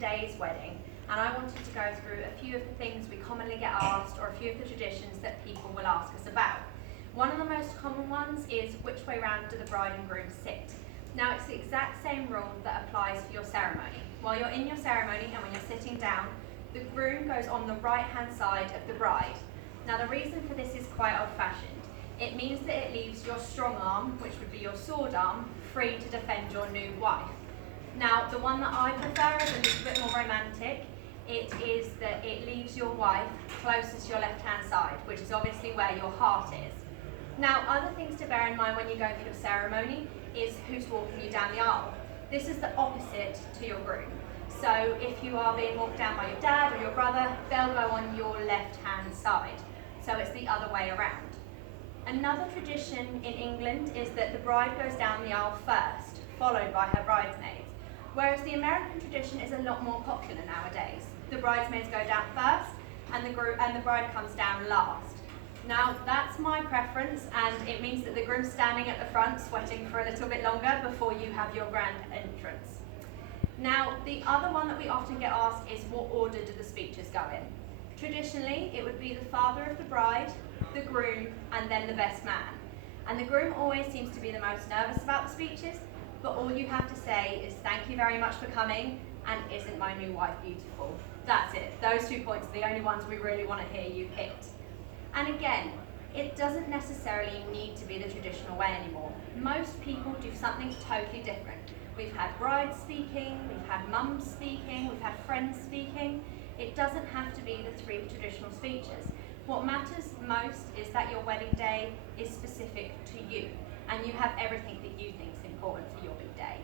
today's wedding, and I wanted to go through a few of the things we commonly get asked, or a few of the traditions that people will ask us about. One of the most common ones is, which way round do the bride and groom sit? Now, it's the exact same rule that applies for your ceremony. While you're in your ceremony and when you're sitting down, the groom goes on the right-hand side of the bride. Now, the reason for this is quite old-fashioned. It means that it leaves your strong arm, which would be your sword arm, free to defend your new wife. Now, the one that I prefer is a little bit more romantic. It is that it leaves your wife closest to your left-hand side, which is obviously where your heart is. Now, other things to bear in mind when you go through your ceremony is who's walking you down the aisle. This is the opposite to your groom. So if you are being walked down by your dad or your brother, they'll go on your left-hand side. So it's the other way around. Another tradition in England is that the bride goes down the aisle first, followed by her bridesmaids. Whereas the American tradition is a lot more popular nowadays. The bridesmaids go down first and the bride comes down last. Now, that's my preference, and it means that the groom's standing at the front sweating for a little bit longer before you have your grand entrance. Now, the other one that we often get asked is, what order do the speeches go in? Traditionally, it would be the father of the bride, the groom, and then the best man. And the groom always seems to be the most nervous about the speeches, but all you have to say is, thank you very much for coming, and isn't my new wife beautiful? That's it. Those 2 points are the only ones we really want to hear you hit. And again, it doesn't necessarily need to be the traditional way anymore. Most people do something totally different. We've had brides speaking, we've had mums speaking, we've had friends speaking. It doesn't have to be the 3 traditional speeches. What matters most is that your wedding day is specific to you, and you have everything that you think is important for your big day.